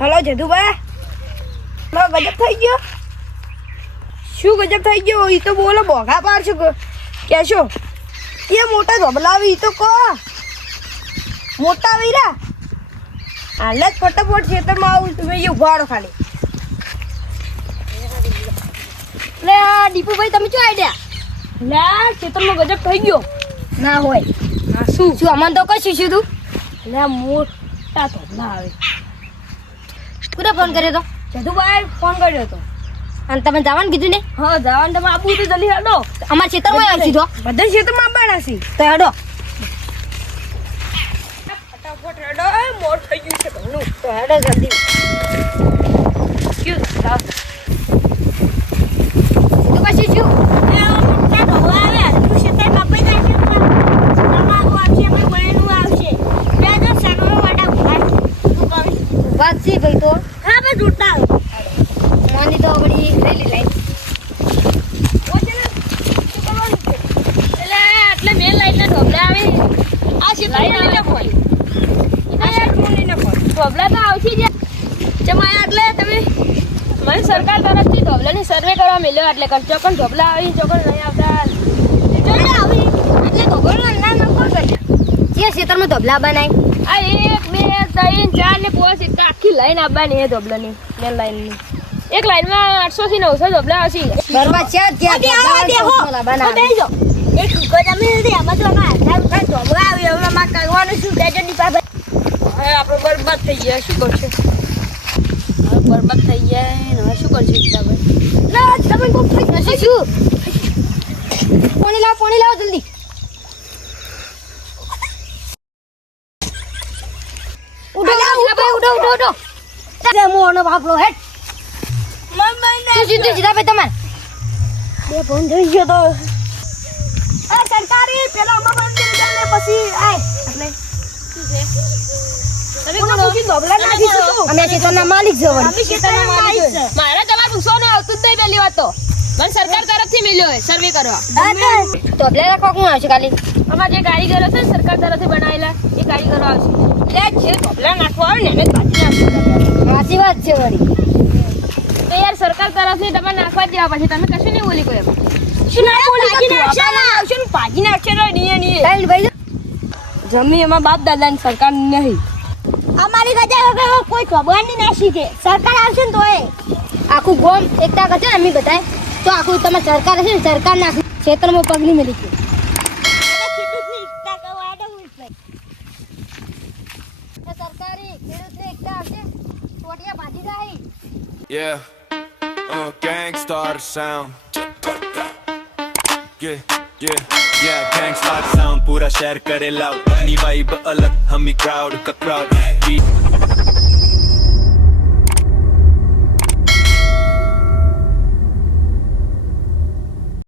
Hello જદુભાઈ, ગજબ થઈ ગયો. શું ગજબ થઈ ગયો? એ તો બોલો, બોઘા પાર છો કેશો. એ મોટા ધોબલાવી તો કહો, મોટા વીરા હાલ જ ફટાફટ ખેતરમાં આવું. તમે એ ઉભાડો ખાલી. લે દીપુભાઈ, તમે શું આઈડિયા? લે ખેતરમાં ગજબ થઈ ગયો. ના હોય. હા શું અમને તો કશું શું તું? લે મોટા ધોબલા આવે. કોને ફોન કર્યો તો? જદુભાઈ ફોન કર્યો હતો. અને તમે જવાનું કીધું ને? હા જવાનું. તમે આબુ તો જલ્દી હેડો. અમારા ખેતરમાં આવશી તો બધા ખેતરમાં આવવાના છે. તો હેડો ફટાફટ હેડો. મોડ થઈ ગયું છે ઘણું. તો હેડો જલ્દી. શું તો પછી શું મોટા ઢોળા આવે. તું ખેતર કાપી નાખ્યું. તમારું આવશે, અમે બહેનું આવશે. બે તો સગડો વાડા ઉભા. તું કહી વાત છે ભાઈ. તો હા ભાઈ જોતા માની તો બડી લઈ લઈ એટલે મેન લાઈટના ઢોબલા આવે. આ છે લાઈટ કોઈ ઢોબલા તો આવશે જ. જમાયા એટલે તમે મને સરકાર તરફથી ઢોબલાની સર્વે કરવા મળ્યો. એટલે ચોકન ઢોબલા આવી, ચોકન નહીં આવતા આવી. એટલે ઢોબલા ના નકો કરી જે ખેતરમાં ઢોબલા બનાય. આ 1 2 3 4 ને 5 એક આખી લાઈન આવવાની એ ઢોબલાની મેન લાઈનની. એક લાઈનમાં 800 થી 900 ઢોબલા હશે. બરબાદ છે ત્યાં ઢોબલા બનાવજો. એક કુકો તમે આમાં તો ના ઢોબલા આવી. હવે માં કરવાનું શું કેજો દીપા ભાઈ? હવે આપણે બરબાદ થઈ ગયા. શું કરશે? હવે બરબાદ થઈ ગયા ને હવે શું કરશે દીપા ભાઈ? લા તમે કોક થઈ જશે. શું પાણી લાવ જલ્દી. ઉડો ઉડો. તે મોનો બાપલો હેડ. સીધા ભાઈ તમારે બે ફોન થઈ ગયો તો. સરકારી પેલા અમે બંધ કરી દે પછી આય. એટલે અમે ખેતરના માલિક છો. મારા તમારે પૂછો ને આવતું જ નહીં. પહેલી વાત તો મને સરકાર તરફથી મળ્યો હોય સર્વે કરવા. ઢોબલા રાખવા કોણ આવશે? ખાલી અમારા જે કારીગરો છે સરકાર તરફથી બનાવેલા એ કારીગરો આવશે. એટલે જે ઢોબલા નાખવા આવે ને એને ભાજી નાખશે. સાચી વાત છે વળી. તો યાર સરકાર તરફથી તમે નાખવા જ દેવા. પછી તમે કશું નહીં બોલી કોઈ શું ના બોલી? ભાજી નાખશે ભાઈ. જમી એમાં બાપ દાદાની સરકાર નહીં. અમારી ગજા કોઈ ખબર નહીં ના શીખે. સરકાર આવશે ને તો આખું ગોમ એકતા કરશે ને અમે બધાય તો આખું તમારે સરકાર હશે ને સરકાર નાખી ક્ષેત્રમાં પગલી મેલી છે. સરકારી ખેડૂતની એકતા હશે ટોટિયા ભાજી જાય. Yeah, Gangstar sound. Yeah, Gangstar sound. पूरा शहर करे लाउड. अपनी वाइब अलग, हम ही crowd का crowd.